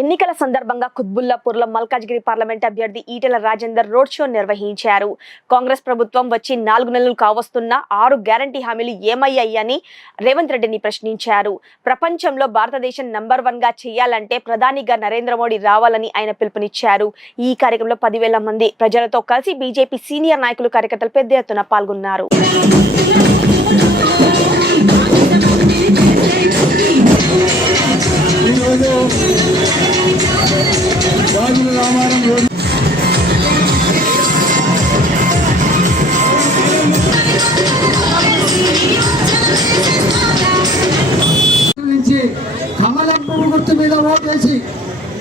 ఎన్నికల సందర్భంగా కుత్బుల్లాపూర్లో మల్కాజ్గిరి పార్లమెంట్ అభ్యర్థి ఈటెల రాజేందర్ రోడ్ షో నిర్వహించారు. కాంగ్రెస్ ప్రభుత్వం వచ్చి 4 నెలలు కావస్తున్నా 6 గ్యారంటీ హామీలు ఏమయ్యాయని రేవంత్ రెడ్డిని ప్రశ్నించారు. ప్రపంచంలో భారతదేశం నంబర్ 1 గా చేయాలంటే ప్రధానిగా నరేంద్ర మోడీ రావాలని ఆయన పిలుపునిచ్చారు. ఈ కార్యక్రమంలో 10,000 మంది ప్రజలతో కలిసి బీజేపీ సీనియర్ నాయకులు కార్యకర్తలు పెద్ద ఎత్తున పాల్గొన్నారు.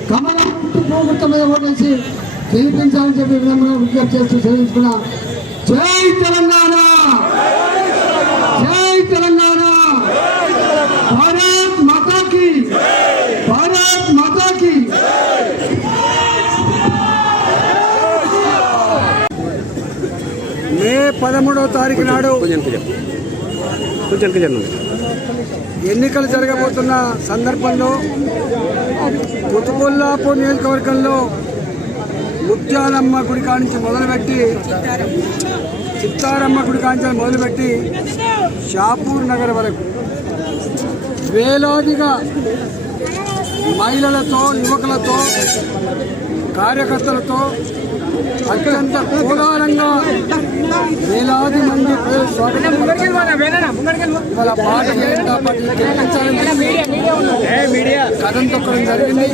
కమలం పువ్వు గుర్తు మీద ఓటేసి గెలిపించాలని చెప్పి విజ్ఞప్తి చేస్తూ చదివించుకున్నా. జై తెలంగాణ, జై తెలంగాణ, భారత్ మాతాకి, భారత్ మాతాకి. మే 13వ తారీఖు నాడు ఎన్నికలు జరగబోతున్న సందర్భంలో కుతుబుల్లాపూర్ నియోజకవర్గంలో ముత్యాలమ్మ గుడి కానించి మొదలుపెట్టి చిత్తారమ్మ గుడి కానించి మొదలుపెట్టి షాపూర్ నగర్ వరకు వేలాదిగా మహిళలతో, యువకులతో, కార్యకర్తలతో అత్యంత కోలాహలంగా వేలాది మంది స్వాగతం ఇవాళ భారతీయ జనతా పార్టీ గెలిపించాలని కథం తొక్కడం జరిగింది.